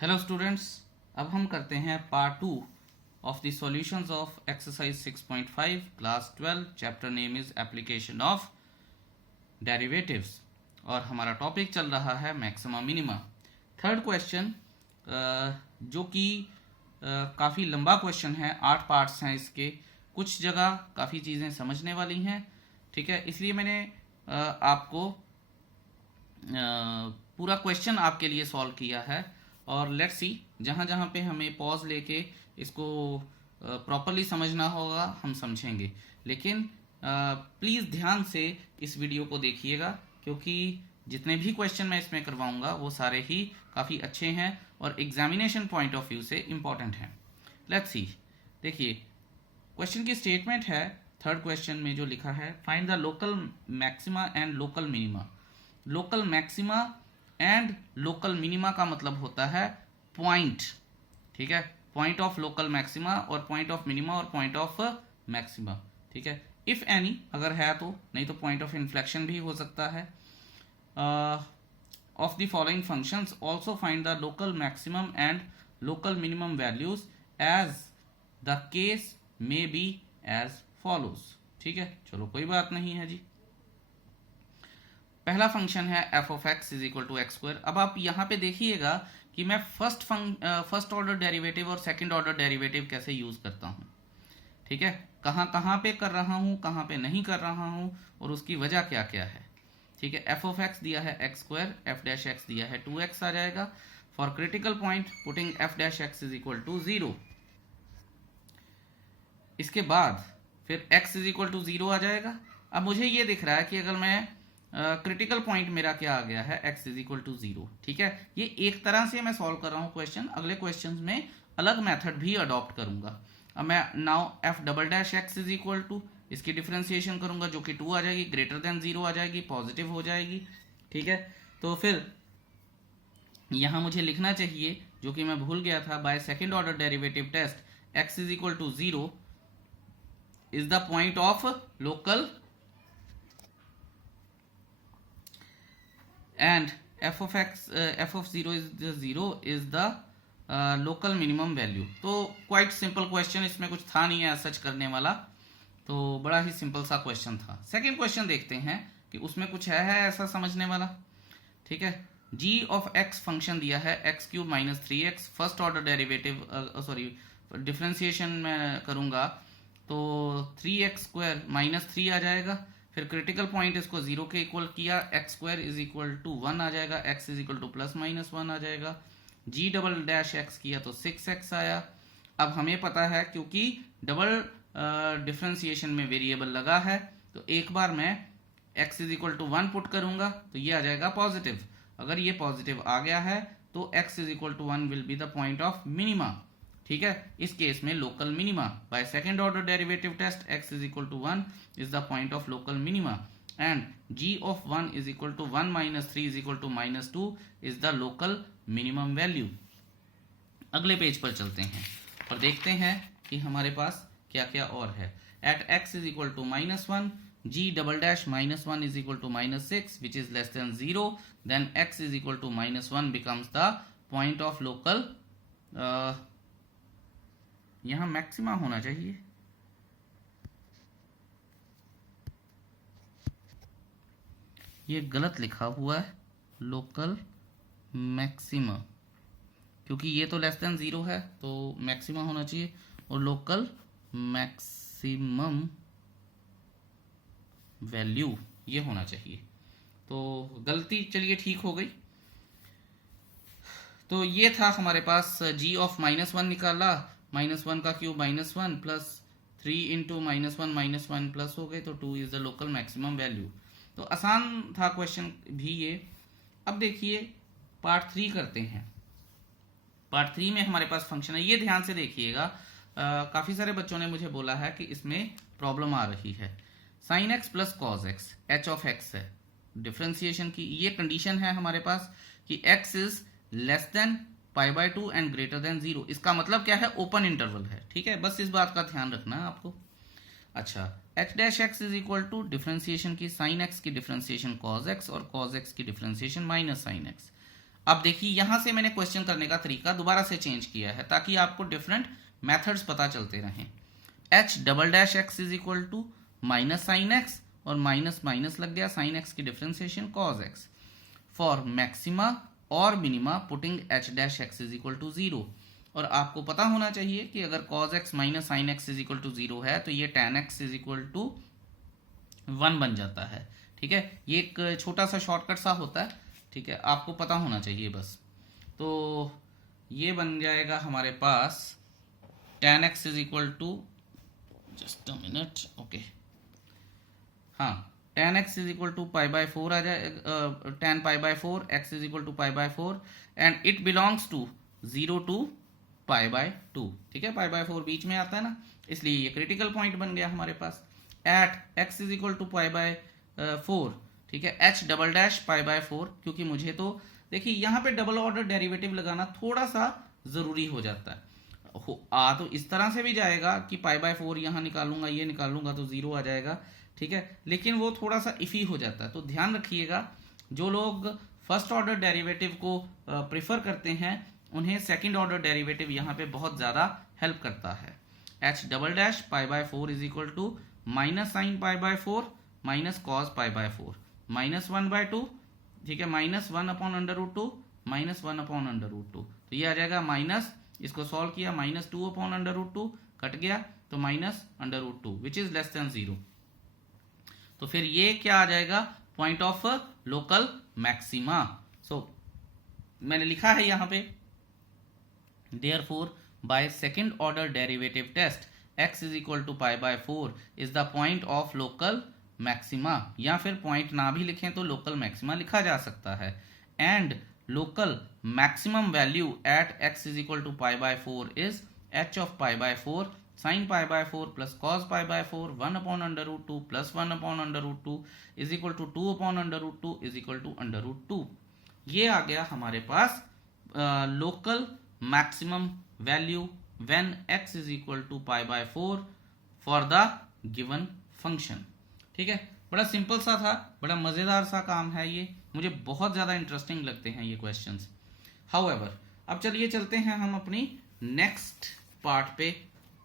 Hello students, अब हम करते हैं part 2 of the solutions of exercise 6.5 class 12। Chapter name is application of derivatives और हमारा टॉपिक चल रहा है मैक्सिमा मिनिमा। थर्ड क्वेश्चन जो कि काफ़ी लंबा क्वेश्चन है, 8 पार्ट्स हैं इसके, कुछ जगह काफ़ी चीज़ें समझने वाली हैं। ठीक है, इसलिए मैंने आपको पूरा क्वेश्चन आपके लिए सॉल्व किया है और लेट्स सी जहाँ जहाँ पे हमें पॉज लेके इसको प्रॉपरली समझना होगा हम समझेंगे, लेकिन प्लीज़ ध्यान से इस वीडियो को देखिएगा क्योंकि जितने भी क्वेश्चन मैं इसमें करवाऊंगा वो सारे ही काफ़ी अच्छे हैं और एग्जामिनेशन पॉइंट ऑफ व्यू से इम्पॉर्टेंट हैं। लेट्स सी, देखिए क्वेश्चन की स्टेटमेंट है, थर्ड क्वेश्चन में जो लिखा है, find the local maxima and local minima. Local maxima and local minima का मतलब होता है पॉइंट। ठीक है, पॉइंट ऑफ लोकल मैक्सिमा और पॉइंट ऑफ मिनिमा और पॉइंट ऑफ मैक्सिमा। ठीक है, इफ एनी अगर है तो, नहीं तो पॉइंट ऑफ इन्फ्लेक्शन भी हो सकता है। Of the following functions also find the local maximum and local minimum values as the case may be as follows. ठीक है, चलो कोई बात नहीं है जी। पहला फंक्शन है f of x is equal to x square. अब आप यहाँ पे देखिएगा कि मैं फर्स्ट ऑर्डर डेरिवेटिव और सेकंड ऑर्डर डेरिवेटिव कैसे यूज करता हूँ। ठीक है, कहाँ पे कर रहा हूँ, कहाँ पे नहीं कर रहा हूँ और उसकी वजह क्या क्या है। ठीक है, एफ ऑफ एक्स दिया है x square, f dash x दिया है 2x आ जाएगा। For critical point putting f dash x is equal to 0। इसके बाद फिर x इज इक्वल टू 0 आ जाएगा। अब मुझे ये दिख रहा है कि अगर मैं क्रिटिकल पॉइंट मेरा क्या आ गया है, x इज इक्वल टू 0। ठीक है, ये एक तरह से मैं सॉल्व कर रहा हूँ क्वेश्चन, अगले क्वेश्चन में अलग मेथड भी अडॉप्ट करूंगा। अब मैं now f double dash x is equal to, इसकी डिफ्रेंसिएशन करूंगा जो कि 2 आ जाएगी, ग्रेटर देन 0 आ जाएगी, पॉजिटिव हो जाएगी। ठीक है, तो फिर यहां मुझे लिखना चाहिए, जो कि मैं भूल गया था, by second order derivative test x is equal to 0 is the point of local and f of x f of 0 is the 0 is the local minimum value। तो क्वाइट सिंपल क्वेश्चन, इसमें कुछ था नहीं है सच करने वाला, तो बड़ा ही सिंपल सा क्वेश्चन था। सेकंड क्वेश्चन देखते हैं कि उसमें कुछ है ऐसा समझने वाला। ठीक है, g ऑफ x फंक्शन दिया है x cube minus 3x, first order derivative sorry differentiation में करूंगा तो 3x स्क्वायर माइनस 3 आ जाएगा। फिर क्रिटिकल पॉइंट इसको 0 के इक्वल किया, x square is equal to 1 आ जाएगा, x is equal to plus minus 1 आ जाएगा। g डबल डैश x किया तो 6x आया। अब हमें पता है क्योंकि डबल डिफ्रेंसिएशन में वेरिएबल लगा है तो एक बार मैं x is equal to 1 put करूंगा तो ये आ जाएगा पॉजिटिव। अगर ये पॉजिटिव आ गया है तो x is equal to 1 will be the point of minima. ठीक है, इस केस में local minima by second order derivative test x is equal to 1 is the point of local minima and g of 1 is equal to 1 minus 3 is equal to minus 2 is the local minimum value. अगले page पर चलते हैं और देखते हैं कि हमारे पास क्या क्या और है। At x is equal to minus 1 g double dash minus 1 is equal to minus 6 which is less than 0, then x is equal to minus 1 becomes the point of local, यहां मैक्सिमा होना चाहिए, ये गलत लिखा हुआ है, लोकल मैक्सिमा, क्योंकि ये तो लेस देन 0 है तो मैक्सिमा होना चाहिए और लोकल मैक्सिमम वैल्यू ये होना चाहिए। तो गलती चलिए ठीक हो गई। तो ये था हमारे पास g ऑफ माइनस 1 निकाला, माइनस 1 का cube minus 1 plus 3 into minus 1 plus हो गए तो 2 is the local maximum value. तो आसान था क्वेश्चन भी ये। अब देखिए पार्ट 3 करते हैं। पार्ट 3 में हमारे पास फंक्शन है, ये ध्यान से देखिएगा, काफी सारे बच्चों ने मुझे बोला है कि इसमें प्रॉब्लम आ रही है। Sine x plus cos x, H of x है, डिफ्रेंसिएशन की ये कंडीशन है हमारे पास कि x is less than pi by 2 and greater than 0। इसका मतलब क्या है, ओपन इंटरवल है। ठीक है, बस इस बात का ध्यान रखना है आपको। अच्छा, h dash x is equal to differentiation की साइन एक्स की डिफ्रेंसिएशन कॉज एक्स और कॉज एक्स की डिफ्रेंसिएशन माइनस साइन एक्स। अब देखिए यहां से मैंने क्वेश्चन करने का तरीका दोबारा से चेंज किया है ताकि आपको डिफरेंट मेथड्स पता चलते रहें। H double dash x is equal to minus sine X, और माइनस माइनस लग गया, साइन एक्स की differentiation cos X, for maxima और minima putting H dash x is equal to 0। और आपको पता होना चाहिए कि अगर cos x minus sine x is equal to 0 है तो ये tan x is equal to 1 बन जाता है। ठीक है, ये एक छोटा सा शॉर्टकट सा होता है। ठीक है, आपको पता होना चाहिए बस। तो ये बन जाएगा हमारे पास tan x is equal to, just a minute, okay, हाँ, tan x is equal to pi by 4 आ जाए, tan pi by 4, x is equal to pi by 4, and it belongs to 0 to pi by 2। ठीक है, पाई by 4 बीच में आता है ना, इसलिए ये क्रिटिकल पॉइंट बन गया हमारे पास। At x is equal to pi by 4, ठीक है, h double dash pi by 4, क्योंकि मुझे तो देखिए यहाँ पे डबल ऑर्डर डेरिवेटिव लगाना थोड़ा सा जरूरी हो जाता है। तो इस तरह से भी जाएगा कि पाई बाय 4 यहाँ निकालूंगा, ये निकालूंगा तो 0 आ जाएगा। ठीक है, लेकिन वो थोड़ा सा इफी हो जाता है, तो ध्यान रखिएगा जो लोग फर्स्ट ऑर्डर डेरिवेटिव को प्रिफर करते हैं उन्हें सेकंड ऑर्डर डेरिवेटिव यहाँ पे बहुत ज्यादा हेल्प करता है। h double dash pi by 4 is equal to minus sine pi by 4 minus cos pi by 4 minus 1 by 2, ठीक है, minus 1 upon under root 2 minus 1 upon under root 2, तो ये आ जाएगा माइनस, इसको सॉल्व किया, minus 2 upon under root 2 cut गया तो minus under root 2 which is less than 0। तो फिर ये क्या आ जाएगा, पॉइंट ऑफ लोकल मैक्सिमा। सो मैंने लिखा है यहाँ पे, therefore by second order derivative test x is equal to pi by 4 is the point of local maxima, या फिर पॉइंट ना भी लिखें तो लोकल मैक्सिमा लिखा जा सकता है। And local maximum value at x is equal to pi by 4 is h of pi by 4 sin pi by 4 plus cos pi by 4 1 upon under root 2 plus 1 upon under root 2 is equal to 2 upon under root 2 is equal to under root 2। ये आ गया हमारे पास local maximum value when x is equal to pi by 4 for the given function। ठीक है, बड़ा simple सा था, बड़ा मजेदार सा काम है ये, मुझे बहुत ज्यादा इंटरेस्टिंग लगते हैं ये क्वेश्चंस। हाउएवर अब चलिए चलते हैं हम अपनी नेक्स्ट पार्ट पे,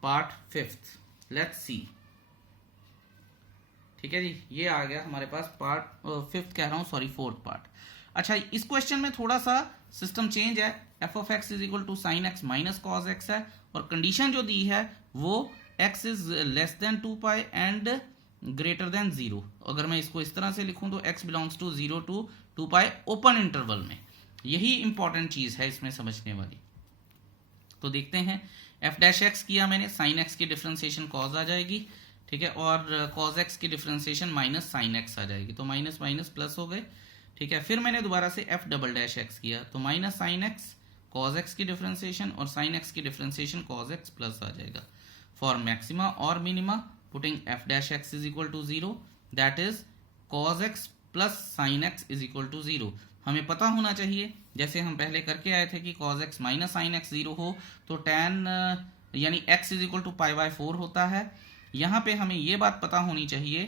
पार्ट 5th, लेट्स सी। ठीक है जी, ये आ गया हमारे पास पार्ट 5th कह रहा हूं, सॉरी 4th पार्ट। अच्छा, इस क्वेश्चन में थोड़ा सा सिस्टम चेंज है, f of x is equal to sine x minus cos x है, और कंडीशन जो दी है वो x is less than 2 pi and greater than 0। अगर मैं इसको इस तरह से लिखूं तो x belongs to 0 to 2 pi open interval में। यही इंपॉर्टेंट चीज है इसमें समझने वाली। तो देखते हैं, एफ डैश एक्स किया मैंने, साइन एक्स की डिफरेंशिएशन कॉज आ जाएगी, ठीक है, और कॉज एक्स की डिफरेंशिएशन माइनस साइन एक्स आ जाएगी, तो माइनस माइनस प्लस हो गए। ठीक है, फिर मैंने दोबारा से एफ डबल डैश एक्स किया तो minus sine x cos x की डिफरेंशिएशन और साइन एक्स की डिफरेंशिएशन कॉज एक्स प्लस आ जाएगा। फॉर मैक्सिमा और minima putting f dash x is equal to 0, that is cos x plus sine x is equal to 0। हमें पता होना चाहिए, जैसे हम पहले करके आए थे कि cos x minus sine x 0 हो तो टैन यानी x is equal to pi by 4 होता है। यहाँ पे हमें ये बात पता होनी चाहिए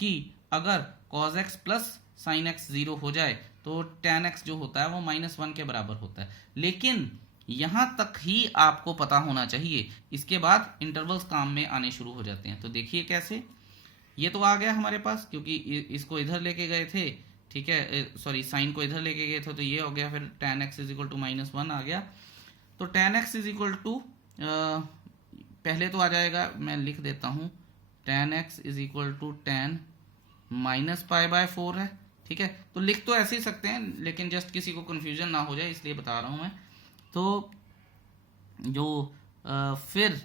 कि अगर cause x plus sine x 0 हो जाए तो tan x जो होता है वो -1 के बराबर होता है। लेकिन यहां तक ही आपको पता होना चाहिए, इसके बाद इंटरवल्स काम में आने शुरू हो जाते हैं। तो देखिए कैसे, ये तो आ गया हमारे पास क्योंकि इसको इधर लेके गए थे, ठीक है, सॉरी साइन को इधर लेके गए थे तो ये हो गया, फिर tan x is equal to -1 आ गया। तो tan x is equal to पहले तो आ जाएगा, मैं लिख देता हूं, tan x is equal to tan minus pi by 4 है। ठीक है, तो लिख तो ऐसे ही सकते हैं लेकिन जस्ट किसी को कंफ्यूजन ना हो जाए इसलिए बता रहा हूं मैं। तो जो फिर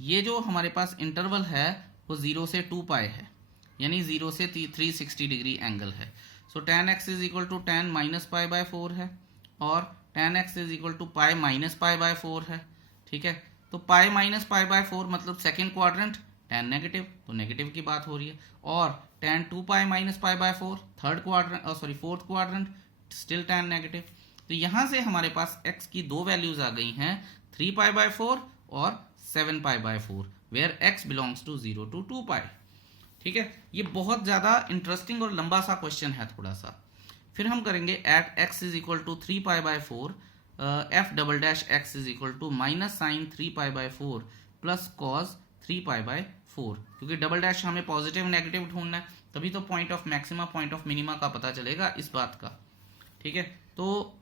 ये जो हमारे पास इंटरवल है वो 0 से 2 पाई है, यानी 0 से 360 डिग्री एंगल है। So tan x is equal to tan minus pi by 4 है और tan x is equal to pi minus pi by 4 है। ठीक है, तो पाई माइनस पाई बाय 4 मतलब सेकेंड क्वाड्रेंट, tan नेगेटिव, तो नेगेटिव की बात हो रही है, और tan 2 pi minus pi by 4 third quadrant, sorry fourth quadrant, still tan negative. तो यहां से हमारे पास x की दो वैल्यूज आ गई हैं, 3 पाई बाय 4 और 7 pi by 4, where x belongs to 0 to 2 pi. ठीक है, ये बहुत ज्यादा इंटरेस्टिंग और लंबा सा क्वेश्चन है थोड़ा सा। फिर हम करेंगे at X is equal to 3π/4 F double dash x is equal to minus sine 3π/4 plus cos 3π/4, क्योंकि डबल डैश हमें पॉजिटिव नेगेटिव ढूंढना है, तभी तो point of maxima point of minima का पता चलेगा इस बात का। ठीक है, तो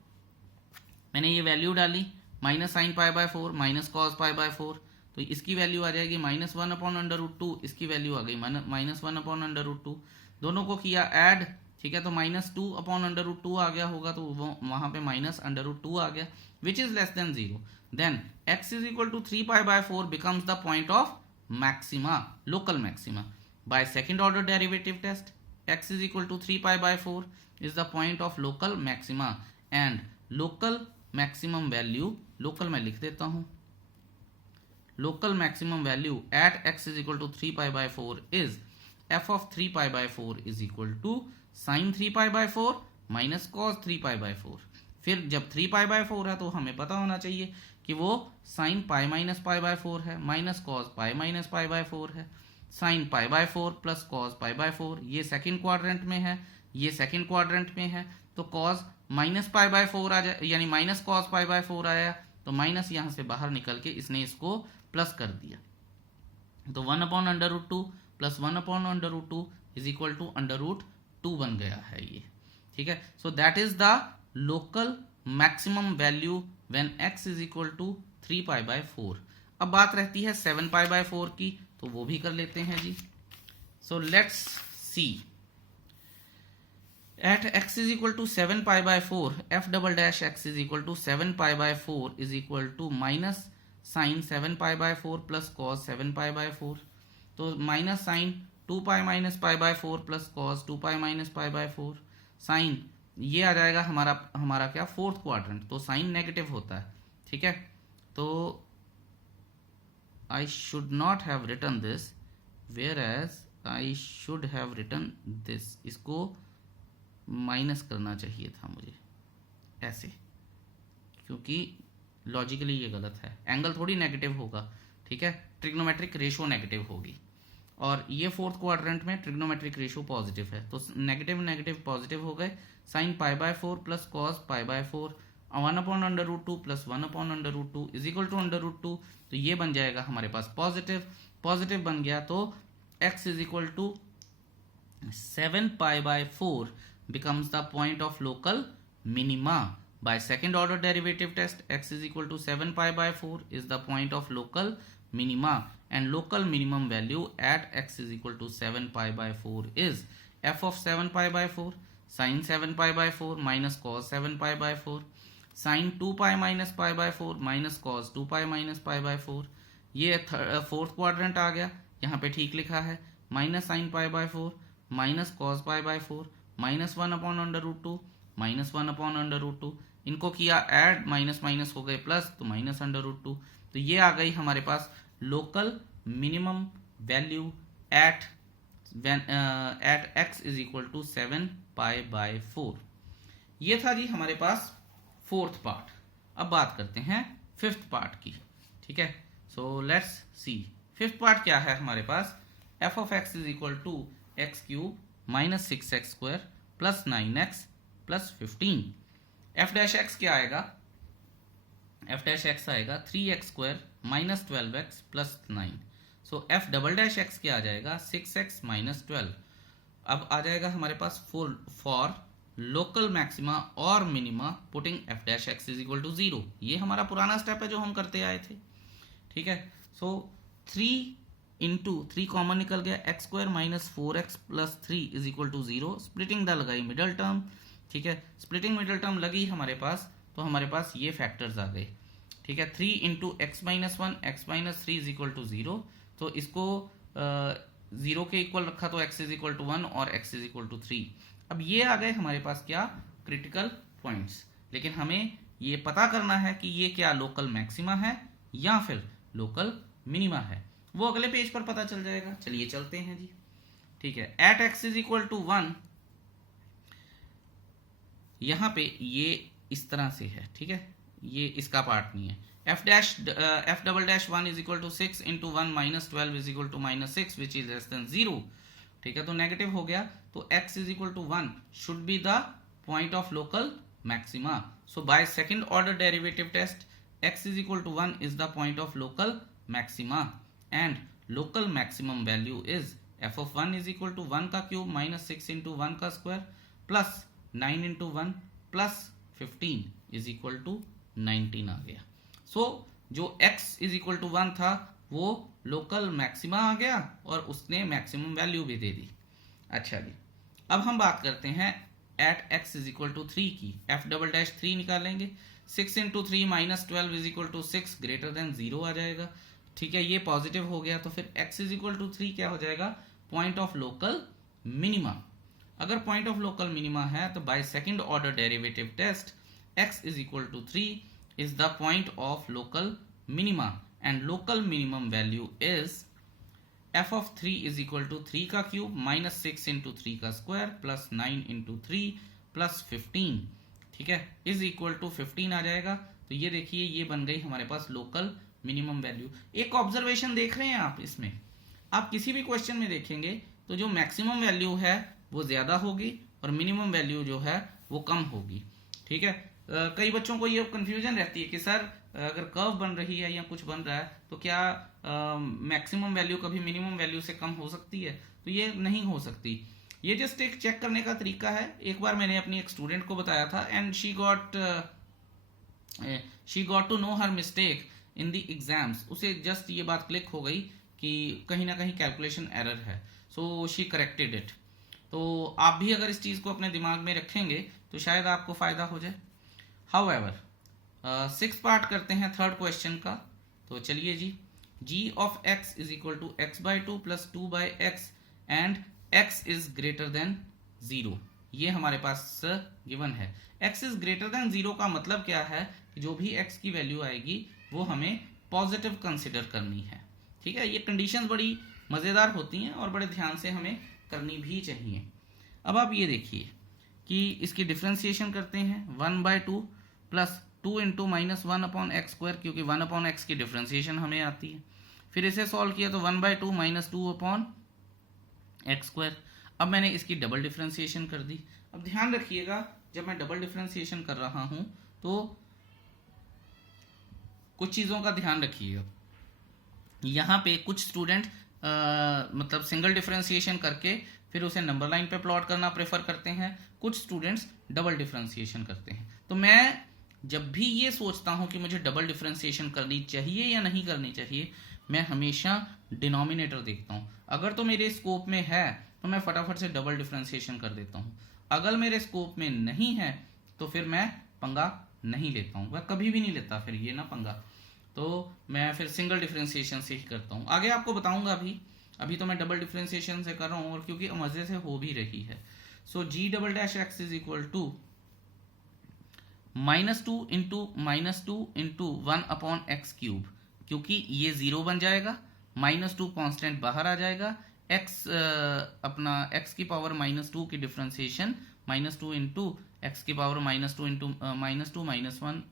मैंने ये वैल्यू डाली माइनस साइन π/4 माइनस कॉस π/4, तो इसकी वैल्यू आ जाएगी -1/√2, इसकी वैल्यू आ गई -1/√2, दोनों को किया ऐड। ठीक है, तो -2/√2 आ गया होगा, तो वो वहां पे -√2 आ गया, which is less than 0। Then x is equal to 3π/4 becomes the point of maxima, local maxima. By second order derivative test x is equal to 3π/4 is the point of local maxima, and local maximum value, local मैं लिख देता हूं, local maximum value at x is equal to 3π/4 is f of 3π/4 is equal to sine 3π/4 minus cos 3π/4। फिर जब 3π/4 है तो हमें पता होना चाहिए कि वो साइन π-π/4 है, माइनस कॉस π-π/4 है, साइन π/4 प्लस कॉस π/4, ये सेकंड क्वाड्रेंट में है, ये सेकंड क्वाड्रेंट में है, तो कॉस माइनस π/4 आ जाए, यानी माइनस कॉस π/4 आया, तो माइनस यहां से बाहर निकल के इसने इसको प्लस कर दिया, तो 1/√2 प्लस 1/√2 इज इक्वल टू √2 बन गया है ये। ठीक है, so that is the local maximum value when x is equal to 3π/4। अब बात रहती है 7π/4 की, तो वो भी कर लेते हैं जी। So let's see, at x is equal to 7π/4 f double dash x is equal to 7π/4 is equal to minus sine 7π/4 plus cos 7π/4, तो minus sine 2π minus π/4 plus cos 2π minus π/4, sine ये आ जाएगा हमारा क्या, फोर्थ क्वाड्रेंट, तो sine negative होता है। ठीक है, तो I should not have written this, whereas I should have written this, इसको माइनस करना चाहिए था मुझे ऐसे, क्योंकि लॉजिकली ये गलत है, एंगल थोड़ी नेगेटिव होगा। ठीक है, ट्रिग्नोमेट्रिक रेशो नेगेटिव होगी, और ये फोर्थ क्वाड्रेंट में ट्रिग्नोमेट्रिक रेशो पॉजिटिव है, तो नेगेटिव नेगेटिव पॉजिटिव हो गए, sine π/4 plus cos π/4 1/√2 plus 1/√2 is equal to √2, तो ये बन जाएगा हमारे पास पॉजिटिव, पॉजिटिव बन गया, तो x is equal to 7π/4 becomes the point of local minima. By second order derivative test, x is equal to 7π/4 is the point of local minima, and local minimum value at x is equal to 7π/4 is f of 7π/4 sin 7π/4 minus cos 7π/4 sin 2π minus π/4 minus cos 2π minus π/4, ये fourth quadrant आ गया, यहाँ पे ठीक लिखा है, minus sine π/4 minus cos π/4 minus 1/√2 minus 1/√2, इनको किया add, minus minus हो गए प्लस, तो माइनस √2, तो ये आ गई हमारे पास local minimum value at x is equal to 7π/4। ये था जी हमारे पास फोर्थ पार्ट। अब बात करते हैं फिफ्थ पार्ट की। ठीक है, so let's see fifth part क्या है हमारे पास, f of x is equal to x³ minus 6x² plus 9x plus 15। f dash x क्या आएगा, f डैश x आएगा 3x² minus 12x plus 9, so f double dash x क्या आ जाएगा 6x माइनस 12। अब आ जाएगा हमारे पास फॉर लोकल मैक्सिमा और minima putting f dash x is equal to 0, ये हमारा पुराना स्टेप है जो हम करते आए थे। ठीक है, सो 3 कॉमन निकल गया, x² minus 4x plus 3 is equal to 0, splitting the लगाई मिडल टर्म। ठीक है, स्प्लिटिंग मिडल टर्म लगी हमारे पास, तो हमारे पास ये फैक्टर्स आ गए। ठीक है, 3 into x minus 1 x minus 3 is equal to 0, तो इसको 0 के इक्वल रखा तो x इज इक्वल टू 1 और x इज इक्वल टू 3। अब ये आ गए हमारे पास क्या, क्रिटिकल पॉइंट्स, लेकिन हमें ये पता करना है कि ये क्या लोकल मैक्सिमा है या फिर लोकल मिनिमा है, वो अगले पेज पर पता चल जाएगा। चलिए चलते हैं जी। ठीक है, at x is equal to 1, यहां पे ये इस तरह से है। ठीक है, ये इसका पार्ट नहीं है। f double dash 1 is equal to 6 into 1 minus 12 is equal to minus 6 which is less than 0। ठीक है, तो नेगेटिव हो गया, तो x is equal to 1 should be the point of local maxima. So by second order derivative test, x is equal to 1 is the point of local maxima and local maximum value is f of 1 is equal to 1 का cube minus 6 into 1 का square plus 9 into 1 plus 15 is equal to 19 आ गया. So जो x is equal to 1 था वो local maxima आ गया और उसने मैक्सिमम वैल्यू भी दे दी. अच्छा जी, अब हम बात करते हैं at x is equal to 3 की. f डबल डैश 3 निकालेंगे. 6 into 3 minus 12 is equal to 6 greater than 0 आ जाएगा. ठीक है, ये पॉजिटिव हो गया तो फिर x इज इक्वल टू 3 क्या हो जाएगा, पॉइंट ऑफ लोकल मिनिमा. अगर पॉइंट ऑफ लोकल मिनिमा है तो by second order derivative test x is equal to 3 is the point of local minima and local minimum value is f of 3 is equal to 3 का cube minus 6 into 3 का square plus 9 into 3 plus 15. ठीक है, is equal to 15 आ जाएगा. तो ये देखिए, ये बन गई हमारे पास लोकल मिनिमम वैल्यू. एक ऑब्जर्वेशन देख रहे हैं आप, इसमें आप किसी भी क्वेश्चन में देखेंगे तो जो मैक्सिमम वैल्यू है वो ज्यादा होगी और मिनिमम वैल्यू जो है वो कम होगी. ठीक है, कई बच्चों को ये कंफ्यूजन रहती है कि सर अगर कर्व बन रही है या कुछ बन रहा है तो क्या मैक्सिमम वैल्यू कभी मिनिमम वैल्यू से कम हो सकती है. तो ये नहीं हो सकती. ये जस्ट एक चेक करने का तरीका है. एक बार मैंने अपनी एक स्टूडेंट को बताया था and she got to know her mistake in the exams. उसे जस्ट ये बात क्लिक हो गई कि कहीं ना कहीं कैलकुलेशन एरर है. So she corrected it. तो आप भी अगर इस चीज को अपने दिमाग में रखेंगे तो शायद आपको फायदा हो जाए. हाउएवर 6 पार्ट करते हैं थर्ड क्वेश्चन का. तो चलिए जी, g of x is equal to x by 2 plus 2 by x and x is greater than 0. ये हमारे पास गिवन है. x इज ग्रेटर देन 0 का मतलब क्या है कि जो भी x की वैल्यू आएगी वो हमें पॉजिटिव कंसिडर करनी है. ठीक है, ये कंडीशंस बड़ी मजेदार होती हैं और बड़े ध्यान से हमें करनी भी चाहिए. अब आप ये देखिए कि इसकी डिफरेंशिएशन करते हैं. 1 by 2 plus 2 into minus 1 upon x square, क्योंकि 1 अपॉन एक्स की डिफरेंशिएशन हमें आती है. फिर इसे सॉल्व किया तो 1 by 2 minus 2 upon x square. अब मैंने इसकी डबल डिफरेंशिएशन कर दी. अब ध्यान रखिएगा, जब मैं डबल डिफरेंशिएशन कर रहा हूं तो कुछ चीजों का ध्यान रखिएगा. यहाँ पे कुछ स्टूडेंट मतलब सिंगल डिफरेंशिएशन करके फिर उसे नंबर लाइन पे प्लॉट करना प्रेफर करते हैं. कुछ स्टूडेंट्स डबल डिफरेंशिएशन करते हैं. तो मैं जब भी ये सोचता हूं कि मुझे डबल डिफरेंशिएशन करनी चाहिए या नहीं करनी चाहिए, मैं हमेशा डिनोमिनेटर देखता हूं. अगर तो मेरे स्कोप में है तो मैं फटाफट से डबल डिफरेंशिएशन कर देता हूं. अगर मेरे स्कोप में नहीं है तो फिर मैं पंगा नहीं लेता हूं. वह कभी भी नहीं लेता फिर ये ना पंगा. तो मैं फिर सिंगल डिफरेंशिएशन से ही करता हूं. आगे आपको बताऊंगा. अभी तो मैं डबल डिफरेंशिएशन से कर रहा हूं और क्योंकि मजे से हो भी रही है. So g double dash x is equal to -2 into 1 upon x cube, क्योंकि ये 0 बन जाएगा. -2 कांस्टेंट बाहर आ जाएगा. x अपना x की पावर -2 की डिफरेंशिएशन -2 इंटू एक्स की पावर -2 इंटू -2 -1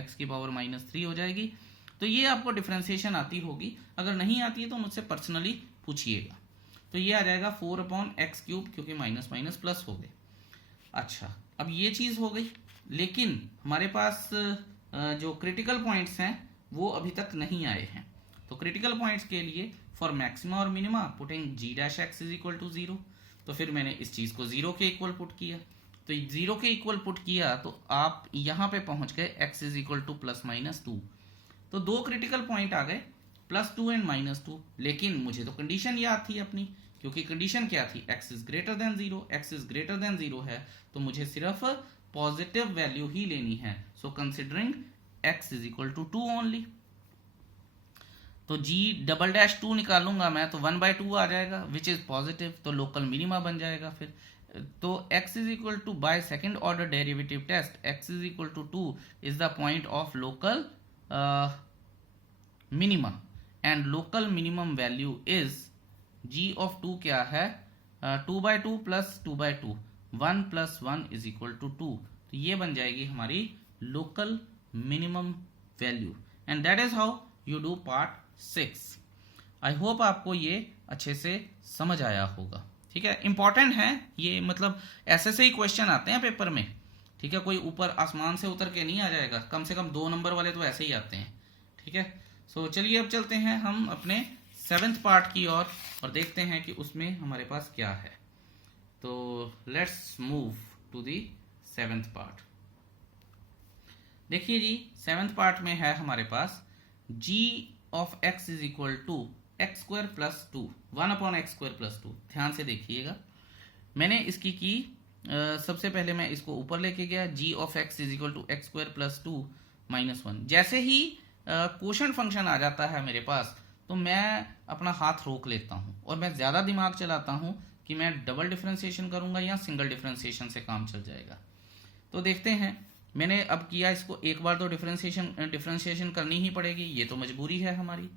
x की पावर -3 हो जाएगी. तो ये आपको डिफरेंशिएशन आती होगी. अगर नहीं आती है तो मुझसे पर्सनली पूछिएगा. तो ये आ जाएगा 4 अपॉन एक्स क्यूब, क्योंकि माइनस माइनस प्लस हो गए. अच्छा, अब ये चीज हो गई, लेकिन हमारे पास जो क्रिटिकल पॉइंट्स हैं वो अभी तक नहीं आए हैं. तो क्रिटिकल पॉइंट्स के लिए फॉर मैक्सिमा और minima putting g dash x is equal to 0. तो फिर मैंने इस चीज को 0 के इक्वल पुट किया. तो 0 के इक्वल पुट किया तो आप यहां पे पहुंच गए x is equal to plus minus 2. तो 2 क्रिटिकल पॉइंट आ गए, +2 एंड -2. लेकिन मुझे तो कंडीशन याद थी अपनी, क्योंकि कंडीशन क्या थी, x is greater than 0. x is greater than 0 है तो मुझे सिर्फ पॉजिटिव वैल्यू ही लेनी है. So considering x is equal to 2 ओनली. तो g डबल डैश 2 निकालूंगा मैं तो 1 बाई 2 आ जाएगा विच इज पॉजिटिव. तो लोकल मिनिमा बन जाएगा फिर. तो x is equal to by second order derivative test x is equal to 2 is the point of local minima and local minimum value is g of 2 क्या है, 2 by 2 plus 2 by 2, 1 प्लस 1 is equal to 2. तो ये बन जाएगी हमारी local minimum value. And that is how you do part 6. I hope आपको ये अच्छे से समझ आया होगा. ठीक है, इंपॉर्टेंट है ये, मतलब ऐसे से ही क्वेश्चन आते हैं पेपर में. ठीक है, कोई ऊपर आसमान से उतर के नहीं आ जाएगा, कम से कम 2 नंबर वाले तो ऐसे ही आते हैं। ठीक है, सो चलिए अब चलते हैं हम अपने 7th पार्ट की ओर और देखते हैं कि उसमें हमारे पास क्या है। तो let's move to the 7th part. देखिए जी, 7th पार्ट में है हमारे पास g of x is equal to x square plus 2, 1/x²+2। ध्यान से देखिएगा, मैंने इसकी की सबसे पहले मैं इसको ऊपर लेके गया, g of x is equal to x²+2 -1। जैसे ही क्वोशंट फंक्शन आ जाता है मेरे पास, तो मैं अपना हाथ रोक लेता हूं और मैं ज्यादा दिमाग चलाता हूं कि मैं डबल डिफरेंशिएशन करूंगा या सिंगल डिफरेंशिएशन से काम चल जाएगा। तो देखते हैं, मैंने अब किया इसको, एक बार तो डिफरेंशिएशन करनी ही पड़ेगी, ये तो मजबूरी है हमारी।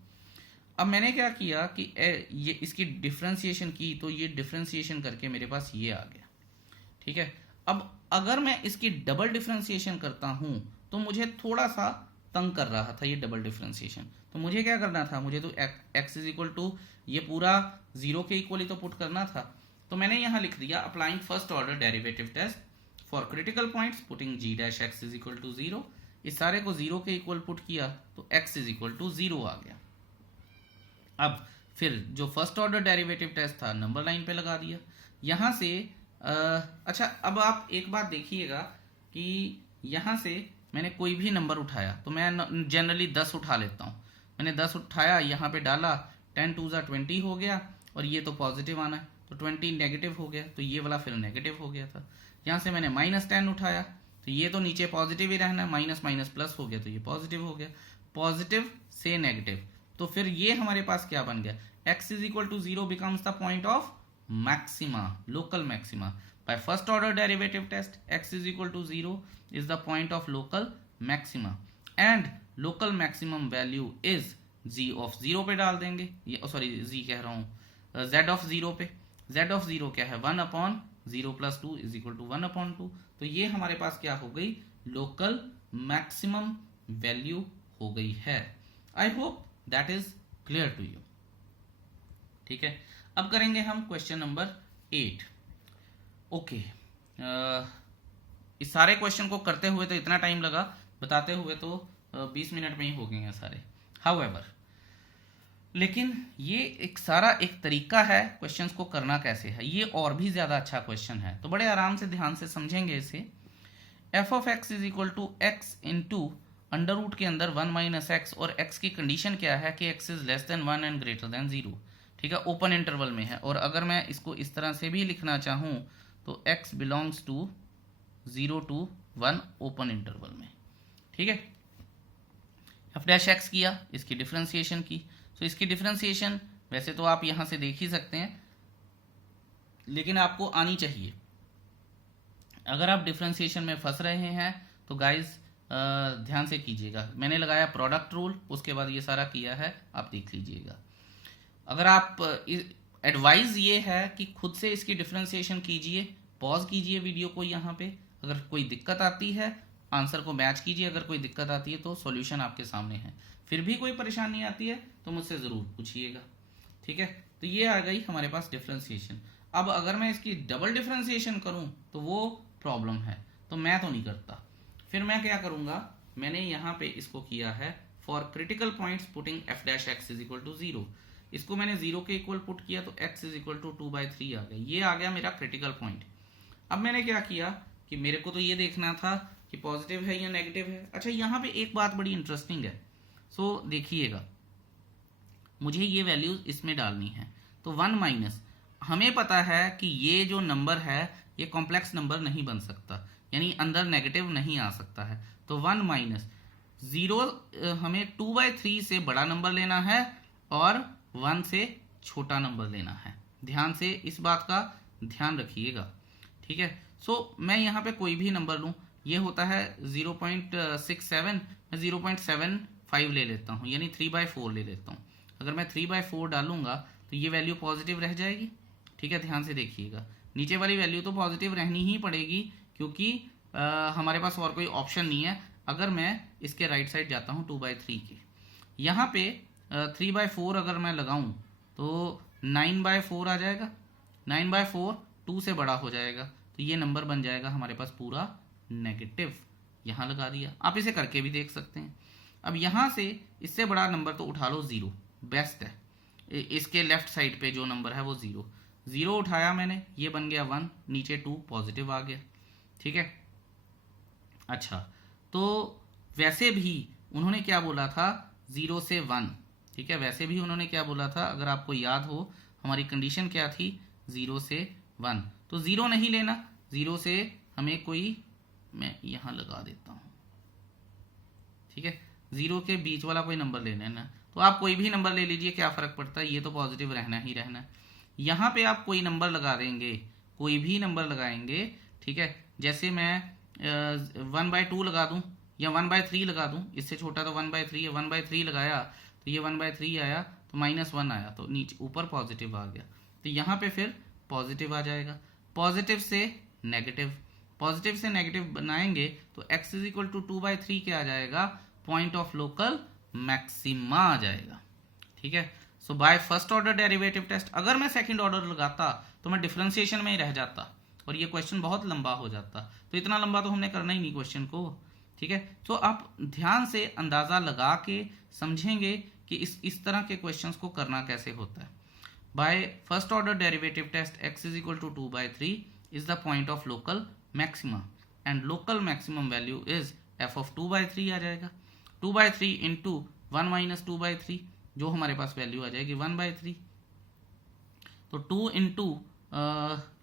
अब मैंने क्या किया कि ये इसकी डिफरेंशिएशन की, तो ये डिफरेंशिएशन करके मेरे पास ये आ गया। ठीक है, अब अगर मैं इसकी डबल डिफरेंशिएशन करता हूं तो मुझे थोड़ा सा तंग कर रहा था ये डबल डिफरेंशिएशन। तो मुझे क्या करना था, मुझे तो x इज इक्वल टू ये पूरा 0 के इक्वली तो पुट करना था। तो मैंने यहां लिख दिया applying first order derivative test for critical points putting g dash x is equal to 0। इस सारे को 0 के इक्वल पुट किया तो x इज इक्वल टू 0 आ गया। अब फिर जो फर्स्ट ऑर्डर डेरिवेटिव टेस्ट था नंबर लाइन पे लगा दिया यहां से। अच्छा, अब आप एक बात देखिएगा कि यहां से मैंने कोई भी नंबर उठाया तो मैं जनरली 10 उठा लेता हूं। मैंने 10 उठाया, यहाँ पे डाला, 10 2 20 हो गया, और ये तो पॉजिटिव आना है तो 20 नेगेटिव हो गया, तो ये वाला फिर नेगेटिव हो गया था। यहाँ से मैंने -10 उठाया तो ये तो नीचे पॉजिटिव ही रहना है, माइनस माइनस प्लस हो गया तो ये पॉजिटिव हो गया, पॉजिटिव से नेगेटिव। तो फिर ये हमारे पास क्या बन गया, x is equal to 0 becomes the point of maxima, local maxima. By first order derivative test x is equal to 0 is the point of local maxima and local maximum value is z of 0 पे डाल देंगे, ये sorry z कह रहा हूँ, z of 0 पे। z of 0 क्या है, 1/0 + 2 इज इक्वल टू 1/2। तो ये हमारे पास क्या हो गई, लोकल मैक्सिमम वैल्यू हो गई है। I hope that is clear to you. ठीक है, अब करेंगे हम क्वेश्चन नंबर 8। ओके, इस सारे क्वेश्चन को करते हुए तो इतना टाइम लगा, बताते हुए तो 20 मिनट में ही हो गए हैं सारे। हाउएवर, लेकिन ये एक सारा एक तरीका है क्वेश्चंस को करना कैसे है, ये और भी ज्यादा अच्छा क्वेश्चन है, तो बड़े आराम से ध्यान से समझेंगे इसे। f of x is equal to x into under root के अंदर 1 - x, और x की कंडीशन क्या है कि x is less then 1 and greater than 0। ठीक है, ओपन इंटरवल में है। और अगर मैं इसको इस तरह से भी लिखना चाहूं तो x belongs to 0 to 1 open interval में। ठीक है, f डैश x किया, इसकी डिफरेंशिएशन की। तो इसकी डिफरेंशिएशन वैसे तो आप यहां से देख ही सकते हैं, लेकिन आपको आनी चाहिए। अगर आप डिफरेंशिएशन में फंस रहे हैं तो गाइस ध्यान से कीजिएगा। मैंने लगाया प्रोडक्ट रूल, उसके बाद ये सारा किया है, आप देख लीजिएगा। अगर आप एडवाइस ये है कि खुद से इसकी डिफरेंशिएशन कीजिए, पॉज कीजिए वीडियो को यहाँ पे, अगर कोई दिक्कत आती है आंसर को मैच कीजिए, अगर कोई दिक्कत आती है तो सॉल्यूशन आपके सामने है। फिर भी कोई परेशानी आती है तो मुझसे ज़रूर पूछिएगा। ठीक है, तो ये आ गई हमारे पास डिफरेंशिएशन। अब अगर मैं इसकी डबल डिफरेंशिएशन करूं तो वो प्रॉब्लम है, तो मैं तो नहीं करता। फिर मैं क्या करूंगा, मैंने यहाँ पे इसको किया है for critical points putting f dash x is equal to 0। इसको मैंने 0 के इक्वल पुट किया तो x इज इक्वल टू 2/3 आ गया, ये आ गया मेरा क्रिटिकल पॉइंट। अब मैंने क्या किया कि मेरे को तो ये देखना था कि पॉजिटिव है या नेगेटिव है। अच्छा, यहाँ पे एक बात बड़ी इंटरेस्टिंग है, सो देखिएगा, मुझे ये वैल्यूज इसमें डालनी है। तो 1 हमें पता है कि ये जो नंबर है ये कॉम्प्लेक्स नंबर नहीं बन सकता, यानी अंदर नेगेटिव नहीं आ सकता है। तो 1 - 0 हमें 2/3 से बड़ा नंबर लेना है और 1 से छोटा नंबर लेना है। ध्यान से इस बात का ध्यान रखिएगा। ठीक है, सो मैं यहाँ पे कोई भी नंबर लूँ, ये होता है 0.67, मैं 0.75 ले लेता हूँ, यानी 3/4 ले लेता हूँ। अगर मैं 3/4 डालूंगा तो ये वैल्यू पॉजिटिव रह जाएगी। ठीक है, ध्यान से देखिएगा, नीचे वाली वैल्यू तो पॉजिटिव रहनी ही पड़ेगी, क्योंकि हमारे पास और कोई ऑप्शन नहीं है। अगर मैं इसके राइट साइड जाता हूँ 2/3 के, यहाँ पे 3/4 अगर मैं लगाऊं तो 9/4 आ जाएगा। 9/4 2 से बड़ा हो जाएगा, तो ये नंबर बन जाएगा हमारे पास पूरा नेगेटिव, यहाँ लगा दिया। आप इसे करके भी देख सकते हैं। अब यहाँ से इससे बड़ा नंबर तो उठा लो, 0 बेस्ट है। इसके लेफ्ट साइड पे जो नंबर है वो 0, 0 उठाया मैंने, ये बन गया 1, नीचे 2 पॉजिटिव आ गया। ठीक है, अच्छा तो वैसे भी उन्होंने क्या बोला था, 0 से 1। ठीक है, वैसे भी उन्होंने क्या बोला था, अगर आपको याद हो हमारी कंडीशन क्या थी, 0 से 1। तो 0 नहीं लेना, 0 से हमें कोई, मैं यहाँ लगा देता हूँ, ठीक है, 0 के बीच वाला कोई नंबर लेना है ना, तो आप कोई भी नंबर ले लीजिए, क्या फ़र्क पड़ता है, ये तो पॉजिटिव रहना ही रहना है। यहाँ पे आप कोई नंबर लगा देंगे, कोई भी नंबर लगाएंगे, ठीक है, जैसे मैं 1/2 लगा दूं या 1/3 लगा दूं, इससे छोटा तो 1/3 है, 1/3 लगाया तो ये 1/3 आया, तो -1 आया, तो नीचे ऊपर पॉजिटिव आ गया, तो यहाँ पे फिर पॉजिटिव आ जाएगा। पॉजिटिव से नेगेटिव, पॉजिटिव से नेगेटिव बनाएंगे तो x इज इक्वल टू 2/3 क्या आ जाएगा, पॉइंट ऑफ लोकल मैक्सिमा आ जाएगा। ठीक है, so by first order derivative test, अगर मैं सेकंड ऑर्डर लगाता तो मैं डिफरेंशिएशन में ही रह जाता और ये क्वेश्चन बहुत लंबा हो जाता, तो इतना लंबा तो हमने करना ही नहीं क्वेश्चन को। ठीक है, तो आप ध्यान से अंदाजा लगा के समझेंगे कि इस तरह के क्वेश्चंस को करना कैसे होता है। By first order derivative test x is equal to 2/3 is the point of local maxima and local maximum value is f of 2/3 आ जाएगा। 2/3 इंटू 1 माइनस 2/3, जो हमारे पास वैल्यू आ जाएगी 1/3, तो 2 इंटू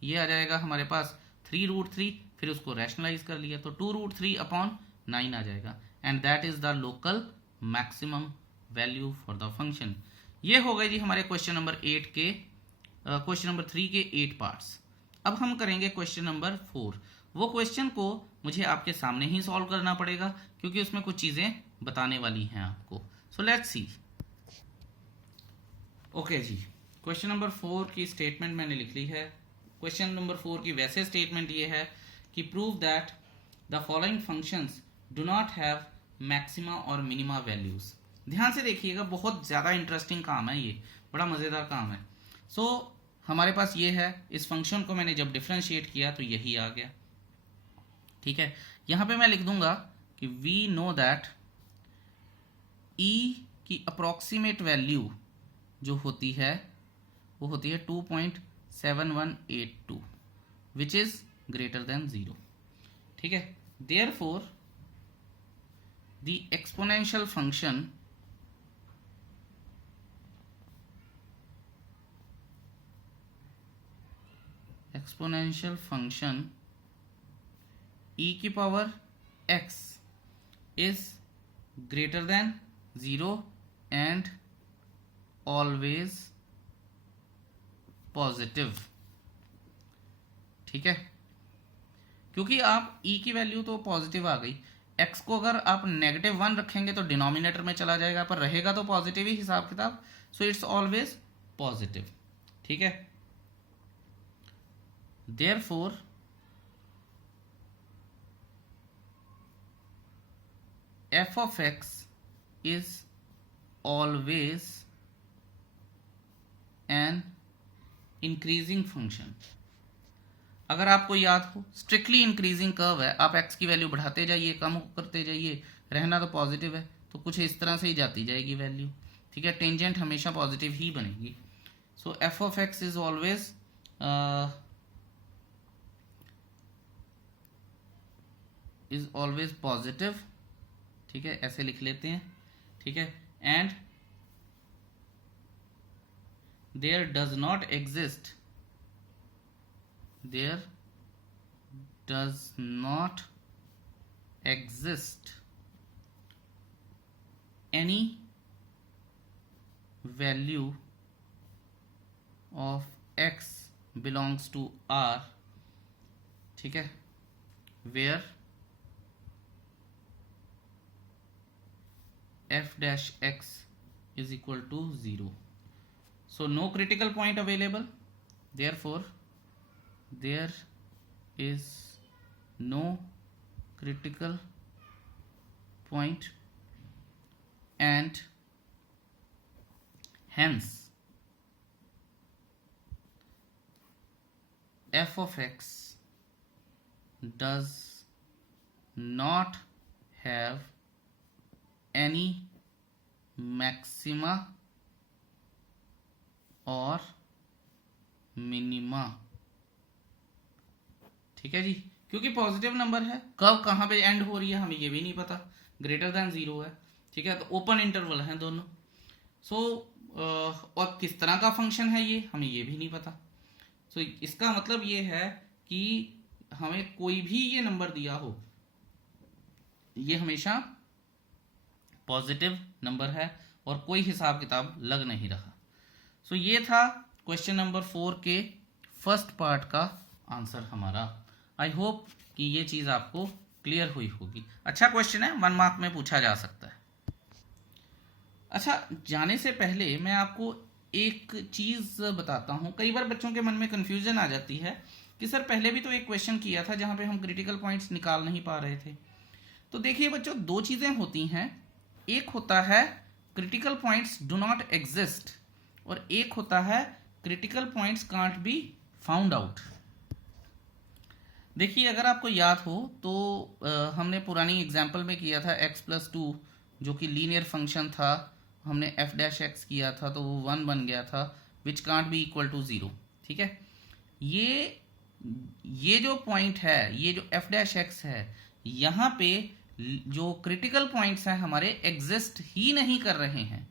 ये आ जाएगा हमारे पास 3√3, फिर उसको रैशनलाइज कर लिया तो 2√3/9 आ जाएगा, and that is the local maximum value for the function. ये हो गए जी हमारे क्वेश्चन नंबर 8 के क्वेश्चन नंबर 3 के 8 पार्ट्स। अब हम करेंगे क्वेश्चन नंबर 4। वो क्वेश्चन को मुझे आपके सामने ही सॉल्व करना पड़ेगा क्योंकि उसमें कुछ चीजें बताने वाली हैं आपको। So let's see. ओके जी, क्वेश्चन नंबर 4 की स्टेटमेंट मैंने लिख ली है। क्वेश्चन नंबर 4 की वैसे स्टेटमेंट ये है कि prove that the following functions do not have maxima और मिनिमा वैल्यूज। ध्यान से देखिएगा, बहुत ज़्यादा इंटरेस्टिंग काम है ये, बड़ा मज़ेदार काम है। सो हमारे पास ये है, इस फंक्शन को मैंने जब डिफ्रेंशिएट किया तो यही आ गया। ठीक है, यहाँ पे मैं लिख दूंगा कि वी नो दैट e की अप्रोक्सीमेट वैल्यू जो होती है वो होती है 2.7182 विच इज ग्रेटर देन 0। ठीक है, therefore the exponential function e की power x is greater than 0 and always positive। ठीक है, क्योंकि आप e की वैल्यू तो पॉजिटिव आ गई, x को अगर आप -1 रखेंगे तो डिनोमिनेटर में चला जाएगा, पर रहेगा तो पॉजिटिव ही हिसाब किताब, सो इट्स ऑलवेज पॉजिटिव। ठीक है, therefore f of x is always an increasing function। अगर आपको याद हो, स्ट्रिक्टली इंक्रीजिंग कर्व है, आप x की वैल्यू बढ़ाते जाइए, कम करते जाइए, रहना तो पॉजिटिव है, तो कुछ इस तरह से ही जाती जाएगी वैल्यू। ठीक है, टेंजेंट हमेशा पॉजिटिव ही बनेगी। So f of x is always positive. ठीक है, ऐसे लिख लेते हैं। ठीक है, and there does not exist any value of x belongs to R। ठीक है, where f dash x is equal to 0। So no critical point available, therefore there is no critical point and hence f of x does not have any maxima और minima. ठीक है जी, क्योंकि positive number है, कब कहां पे and हो रही है हमें ये भी नहीं पता, ग्रेटर देन 0 है। ठीक है, तो ओपन इंटरवल है दोनों। सो और किस तरह का फंक्शन है ये हमें ये भी नहीं पता। सो इसका मतलब ये है कि हमें कोई भी ये नंबर दिया हो ये हमेशा पॉजिटिव नंबर है और कोई हिसाब किताब लग नहीं रहा। सो ये था क्वेश्चन नंबर 4 के फर्स्ट पार्ट का आंसर हमारा। आई होप कि ये चीज आपको क्लियर हुई होगी। अच्छा क्वेश्चन है, 1 मार्क में पूछा जा सकता है। अच्छा, जाने से पहले मैं आपको एक चीज बताता हूं। कई बार बच्चों के मन में कंफ्यूजन आ जाती है कि सर पहले भी तो एक क्वेश्चन किया था जहां पे हम क्रिटिकल पॉइंट्स निकाल नहीं पा रहे थे। तो देखिए बच्चों, दो चीजें होती हैं, एक होता है critical points do not exist और एक होता है critical points can't be found out. देखिए अगर आपको याद हो तो हमने पुरानी एग्जाम्पल में किया था x+2 जो कि लीनियर फंक्शन था, हमने f' किया था तो वो 1 बन गया था, which can't be equal to 0। ठीक है, ये जो पॉइंट है, ये जो f' है, यहाँ पे जो क्रिटिकल पॉइंट्स हैं हमारे एग्जिस्ट ही नहीं कर रहे हैं।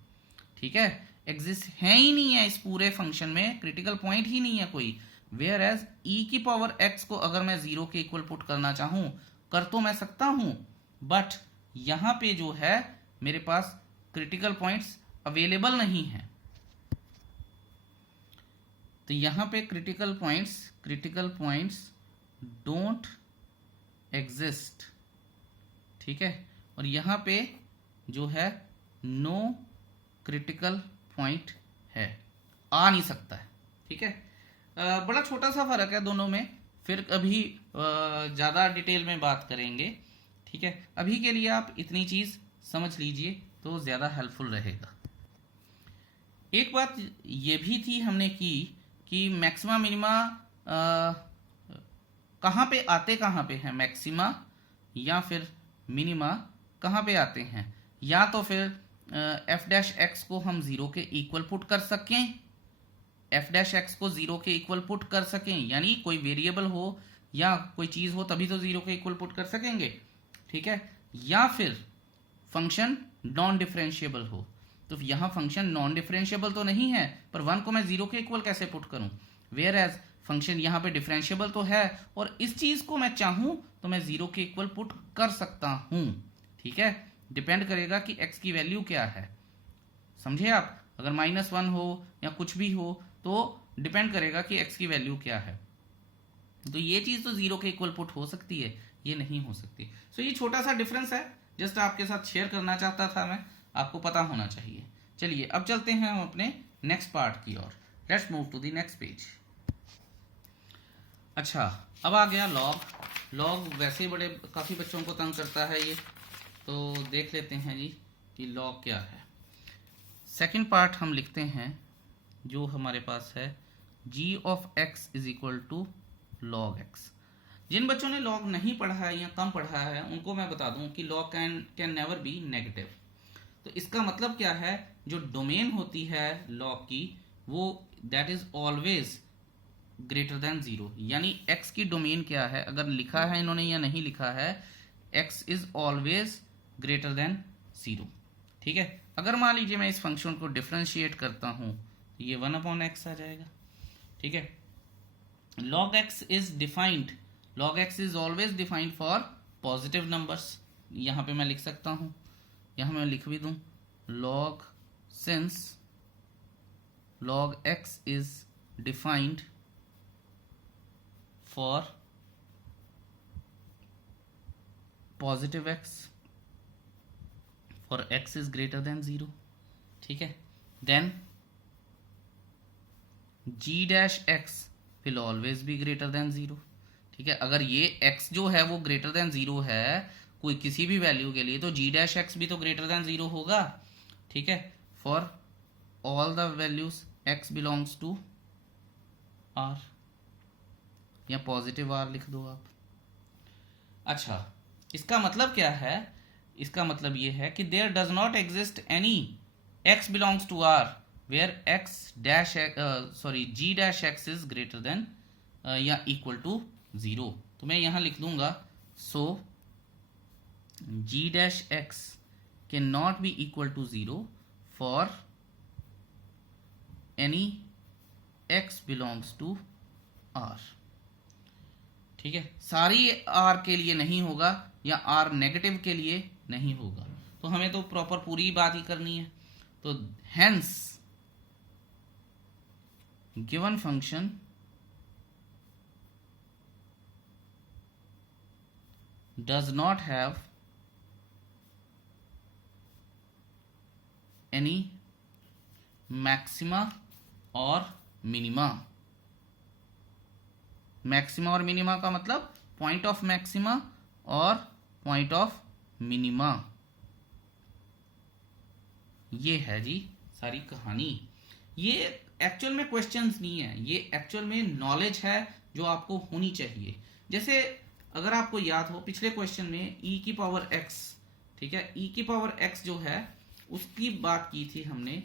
ठीक है, एग्जिस्ट है ही नहीं है इस पूरे फंक्शन में, क्रिटिकल पॉइंट ही नहीं है कोई। वेयर एज e⁻x को अगर मैं 0 के इक्वल पुट करना चाहूं कर तो मैं सकता हूं, बट यहां पे जो है मेरे पास क्रिटिकल पॉइंट्स अवेलेबल नहीं है। तो यहां पे क्रिटिकल पॉइंट्स डोंट एग्जिस्ट। ठीक है, और यहां पे जो है नो क्रिटिकल पॉइंट है, आ नहीं सकता है। ठीक है, बड़ा छोटा सा फर्क है दोनों में, फिर अभी ज्यादा डिटेल में बात करेंगे। ठीक है, अभी के लिए आप इतनी चीज समझ लीजिए तो ज्यादा हेल्पफुल रहेगा। एक बात ये भी थी हमने की कि मैक्सिमा मिनिमा कहाँ पे आते, कहाँ पे है मैक्सिमा या फिर मिनिमा कहाँ पे आते हैं, या तो फिर f' को हम 0 के इक्वल पुट कर सकें, f' को 0 के इक्वल पुट कर सकें, यानी कोई वेरिएबल हो या कोई चीज हो तभी तो 0 के इक्वल पुट कर सकेंगे। ठीक है, या फिर फंक्शन नॉन डिफरेंशिएबल हो। तो यहां फंक्शन नॉन डिफरेंशिएबल तो नहीं है, पर 1 को मैं 0 के इक्वल कैसे पुट करूं, वेयर एज फंक्शन यहां पे डिफरेंशिएबल तो है और इस चीज को मैं चाहूं तो मैं 0 के इक्वल पुट कर सकता हूं। ठीक है, डिपेंड करेगा कि x की वैल्यू क्या है, समझे आप। अगर -1 हो या कुछ भी हो तो डिपेंड करेगा कि x की वैल्यू क्या है। तो ये चीज तो 0 के इक्वल पुट हो सकती है, ये नहीं हो सकती। सो ये छोटा सा डिफरेंस है, जस्ट आपके साथ शेयर करना चाहता था मैं, आपको पता होना चाहिए। चलिए अब चलते हैं हम अपने नेक्स्ट पार्ट की ओर। Let's move to the next page. अच्छा, अब आ गया लॉग वैसे बड़े काफी बच्चों को तंग करता है ये, तो देख लेते हैं जी कि लॉग क्या है। सेकंड पार्ट हम लिखते हैं जो हमारे पास है g(x) = log x। जिन बच्चों ने लॉग नहीं पढ़ा है या कम पढ़ा है उनको मैं बता दूं कि log can never be negative. तो इसका मतलब क्या है, जो डोमेन होती है लॉग की वो that is always greater than 0, यानी x की डोमेन क्या है, अगर लिखा है इन्होंने या नहीं लिखा है, x is always greater than 0। ठीक है, अगर मान लीजिए मैं इस फंक्शन को डिफरेंशिएट करता हूं तो ये 1/x आ जाएगा। ठीक है, log x is defined, log x is always defined for positive numbers. यहां पे मैं लिख सकता हूं, यहां मैं लिख भी दूं log, since log x is defined for positive x, for x is greater than 0। ठीक है, then g' will always be greater than 0। ठीक है, अगर ये x जो है वो ग्रेटर देन 0 है कोई किसी भी वैल्यू के लिए, तो g' भी तो ग्रेटर देन 0 होगा। ठीक है, for all the values x belongs to r, या पॉजिटिव r लिख दो आप। अच्छा, इसका मतलब क्या है? इसका मतलब ये है कि there does not exist any x belongs to r where x dash g dash x is greater than या इक्वल टू 0। तो मैं यहां लिख दूंगा so g dash x can not be equal to 0 for any x belongs to r। ठीक है, सारी r के लिए नहीं होगा या r नेगेटिव के लिए नहीं होगा। तो हमें तो प्रॉपर पूरी बात ही करनी है। तो hence given function does not have any maxima और मिनिमा। मैक्सिमा और मिनिमा का मतलब पॉइंट ऑफ मैक्सिमा और पॉइंट ऑफ मिनिमा। ये है जी सारी कहानी। ये एक्चुअल में क्वेश्चंस नहीं है, ये एक्चुअल में नॉलेज है जो आपको होनी चाहिए। जैसे अगर आपको याद हो पिछले क्वेश्चन में e की पावर x, ठीक है, e की पावर x जो है उसकी बात की थी हमने।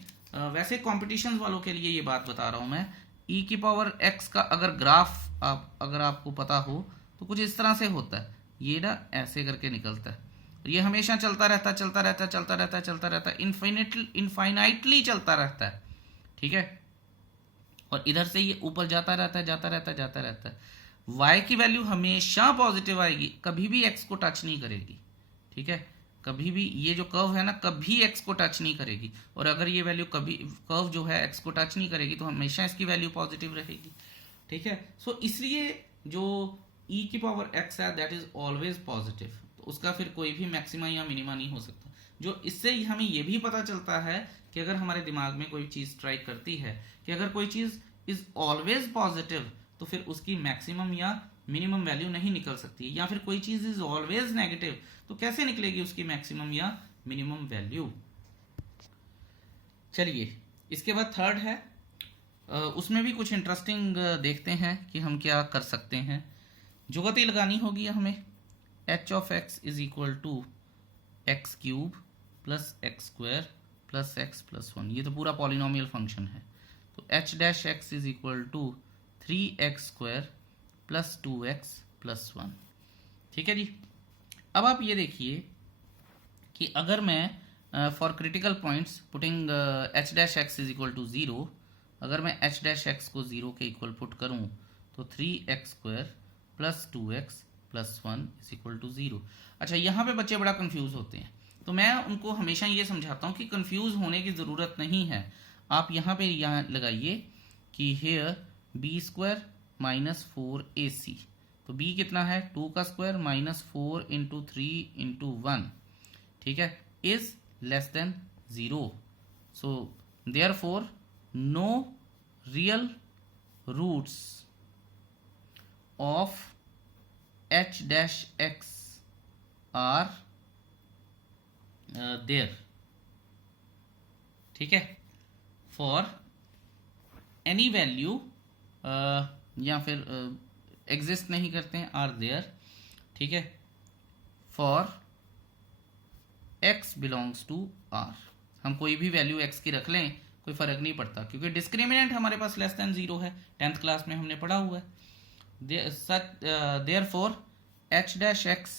वैसे कॉम्पिटिशन वालों के लिए ये बात बता रहा हूं मैं। e की पावर x का अगर ग्राफ अगर आपको पता हो तो कुछ इस तरह से होता है, ये ना ऐसे करके निकलता है, ये हमेशा चलता रहता है, चलता रहता है, चलता रहता है, चलता रहता है, इनफाइनाइटली चलता रहता है। ठीक है, और इधर से ये ऊपर जाता रहता है, जाता रहता है, जाता रहता है। y की वैल्यू हमेशा पॉजिटिव आएगी, कभी भी x को टच नहीं करेगी। ठीक है, कभी भी ये जो कर्व है ना कभी x को टच नहीं करेगी, और अगर ये वैल्यू कभी कर्व जो है x को टच नहीं करेगी तो हमेशा इसकी वैल्यू पॉजिटिव रहेगी। ठीक है, सो इसलिए जो e की पावर x है दैट इज ऑलवेज पॉजिटिव, तो उसका फिर कोई भी मैक्सिमा या मिनिमा नहीं हो सकता। जो इससे हमें ये भी पता चलता है कि अगर हमारे दिमाग में कोई चीज स्ट्राइक करती है कि अगर कोई चीज इज ऑलवेज पॉजिटिव तो फिर उसकी मैक्सिमम या मिनिमम वैल्यू नहीं निकल सकती, या फिर कोई चीज इज ऑलवेज नेगेटिव तो कैसे निकलेगी उसकी मैक्सिमम या मिनिमम वैल्यू। चलिए इसके बाद थर्ड है, उसमें भी कुछ इंटरेस्टिंग देखते हैं कि हम क्या कर सकते हैं। जुगती लगानी होगी हमें। h of x is equal to x cube plus x square plus x plus 1, ये तो पूरा पॉलिनोमियल फंक्शन है। तो h dash x is equal to 3x square plus 2x plus 1। ठीक है जी, अब आप ये देखिए कि अगर मैं for critical points putting h dash x is equal to 0, अगर मैं h डैश x को 0 के इक्वल पुट करूं तो 3x square plus 2x plus 1 is equal to 0। अच्छा, यहाँ पे बच्चे बड़ा कंफ्यूज होते हैं, तो मैं उनको हमेशा ये समझाता हूँ कि कंफ्यूज होने की ज़रूरत नहीं है। आप यहाँ पे यहाँ लगाइए कि here B square minus 4ac, तो b कितना है 2 का स्क्वायर माइनस 4 इंटू 3 इंटू 1, ठीक है, is less than 0। So therefore no real roots of h dash x are there. ठीक है, फॉर एनी वैल्यू या फिर एग्जिस्ट नहीं करते हैं, आर देयर। ठीक है, for x belongs to r, हम कोई भी वैल्यू x की रख लें कोई फर्क नहीं पड़ता, क्योंकि डिस्क्रिमिनेंट हमारे पास लेस देन 0 है, 10th क्लास में हमने पढ़ा हुआ है। therefore h dash x,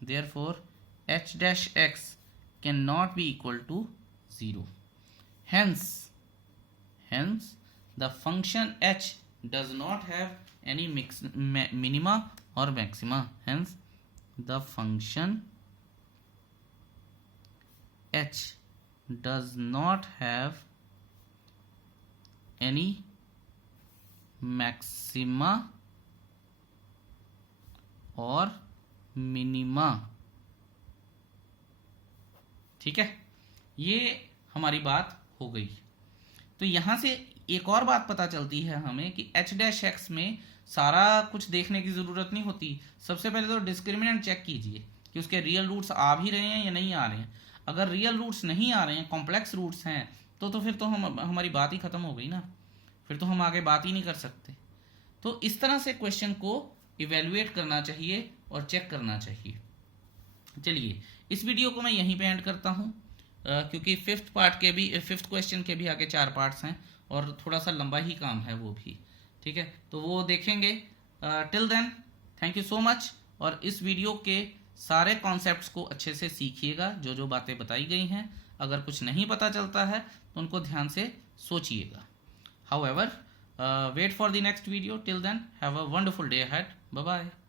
therefore h dash x cannot be equal to 0. Hence the function h does not have any minima or maxima. Hence the function h does not have any maxima और minima. ठीक है, ये हमारी बात हो गई। तो यहां से एक और बात पता चलती है हमें कि h डैश x में सारा कुछ देखने की जरूरत नहीं होती। सबसे पहले तो डिस्क्रिमिनेंट चेक कीजिए कि उसके रियल रूट्स आ भी रहे हैं या नहीं आ रहे हैं। अगर रियल रूट्स नहीं आ रहे हैं, कॉम्प्लेक्स रूट्स हैं, तो फिर तो हमारी बात ही खत्म हो गई ना, फिर तो हम आगे बात ही नहीं कर सकते। तो इस तरह से क्वेश्चन को इवेल्युएट करना चाहिए और चेक करना चाहिए। चलिए इस वीडियो को मैं यहीं पे एंड करता हूँ, क्योंकि फिफ्थ क्वेश्चन के भी आगे 4 पार्ट्स हैं और थोड़ा सा लंबा ही काम है वो भी, ठीक है, तो वो देखेंगे। Till then thank you so much, और इस वीडियो के सारे कॉन्सेप्ट्स को अच्छे से सीखिएगा, जो जो बातें बताई गई हैं। अगर कुछ नहीं पता चलता है तो उनको ध्यान से सोचिएगा। However, wait for the next video. Till then, have a wonderful day ahead. Bye bye.